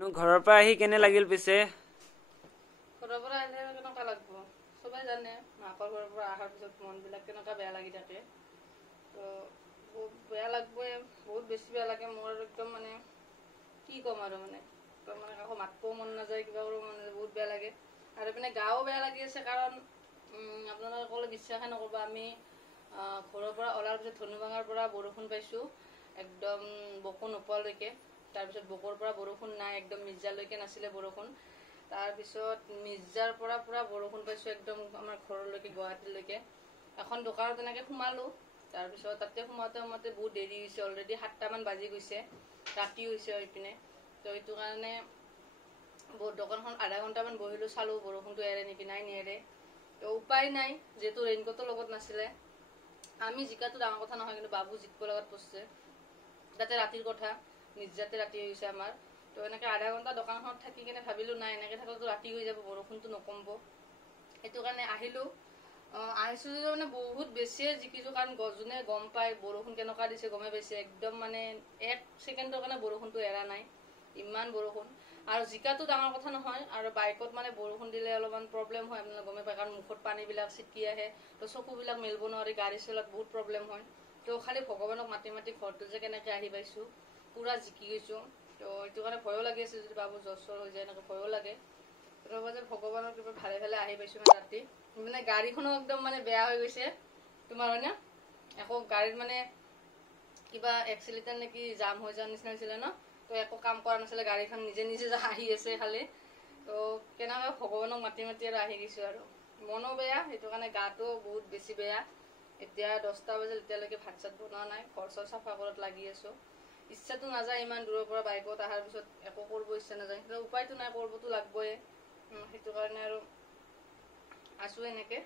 ঘৰৰ পৰা আহি কেনে লাগিল পিছে? ঘৰৰ পৰা আহিলে কেনেকুৱা লাগব চবেই জানে মাকৰ ঘৰৰ পৰা অহাৰ পিছত মনবিলাক কেনেকুৱা বেয়া লাগি থাকে তো বহুত বেয়া লাগবই বহুত বেছি বেয়া লাগে মোৰ একদম মানে কি ক'ম আৰু মানে একদম মানে কাকো মাতিবও মন নাযায় কিবা কৰিব মন নাযায় বহুত বেয়া লাগে আৰু এইপিনে গাও বেয়া লাগি আছে কাৰণ আপোনালোকে ক'লে বিশ্বাসে নকৰিব আমি ঘৰৰ পৰা ওলাৰ পিছত ধনুভাঙাৰ পৰা বৰষুণ পাইছোঁ একদম বকো নোপোৱালৈকে তাৰপিছত বকৰ পৰা বৰষুণ নাই একদম মিৰ্জালৈকে নাছিলে বৰষুণ তাৰপিছত মিৰ্জাৰ পৰা পূৰা বৰষুণ পাইছোঁ একদম আমাৰ ঘৰলৈকে গুৱাহাটীলৈকে এখন দোকানত তেনেকৈ সোমালোঁ তাৰপিছত তাতে সোমাওঁতে বহুত দেৰি হৈছে অলৰেডি 7টামান বাজি গৈছে ৰাতি হৈছে এইপিনে তো সেইটো কাৰণে দোকানখন আধা ঘণ্টামান বহিলোঁ চালোঁ বৰষুণটো এৰে নেকি নাই নেৰে তো উপায় নাই যিহেতু ৰেইনকোটৰ লগত নাছিলে আমি জিকাটো ডাঙৰ কথা নহয় কিন্তু বাবু জিকিব লগত পৰছে তাতে ৰাতিৰ কথা মিৰ্জাতে ৰাতি হৈছে আমাৰ তো এনেকৈ আধা ঘণ্টা দোকানখনত থাকি কিনে ভাবিলোঁ নাই এনেকৈ থাকিলেতো ৰাতি হৈ যাব বৰষুণটো নকমিব সেইটো কাৰণে আহিছোঁ যদিও মানে বহুত বেছিয়ে জিকিছোঁ কাৰণ যোনে গম পায় বৰষুণ কেনেকুৱা দিছে গমে পাইছে একদম মানে 1 ছেকেণ্ডৰ কাৰণে বৰষুণটো এৰা নাই ইমান বৰষুণ আৰু জিকাটো ডাঙৰ কথা নহয় আৰু বাইকত মানে বৰষুণ দিলে অলপমান প্ৰব্লেম হয় আপোনালোকে গমে পায় কাৰণ মুখত পানীবিলাক ছিটকি আহে তো চকুবিলাক মেলিব নোৱাৰি গাড়ী চলাত বহুত প্ৰব্লেম হয় তো খালি ভগৱানক মাতি মাতি ঘৰটো যে কেনেকৈ আহি পাইছোঁ পূৰা জিকি গৈছোঁ তো এইটো কাৰণে ভয়ো লাগি আছে যদি বাবু জ্বৰ চৰ হৈ যায় এনেকৈ ভয়ো লাগে ৰ'ব যে ভগৱানৰ কিবা ভালে ভালে আহি পাইছোঁ মানে ৰাতি মানে গাড়ীখনো একদম মানে বেয়া হৈ গৈছে তোমাৰ হয়নে একো গাড়ীত মানে কিবা এক্সিলেটাৰ নেকি জাম হৈ যোৱাৰ নিচিনা হৈছিলে ন তো একো কাম কৰা নাছিলে গাড়ীখন নিজে নিজে আহি আছে খালি তো কেনেকৈ ভগৱানক মাতি মাতি আৰু আহি গৈছোঁ আৰু মনো বেয়া সেইটো কাৰণে গাটো বহুত বেছি বেয়া এতিয়া 10টা বাজিল এতিয়ালৈকে ভাত চাত বনোৱা নাই ঘৰ চৰ চাফা কৰাত লাগি আছোঁ ইচ্ছাটো নাযায় ইমান দূৰৰ পৰা বাইকত অহাৰ পিছত একো কৰিব ইচ্ছা নাযায় কিন্তু উপায়টো নাই কৰিবতো লাগবই সেইটো কাৰণে আৰু আছোঁ এনেকৈ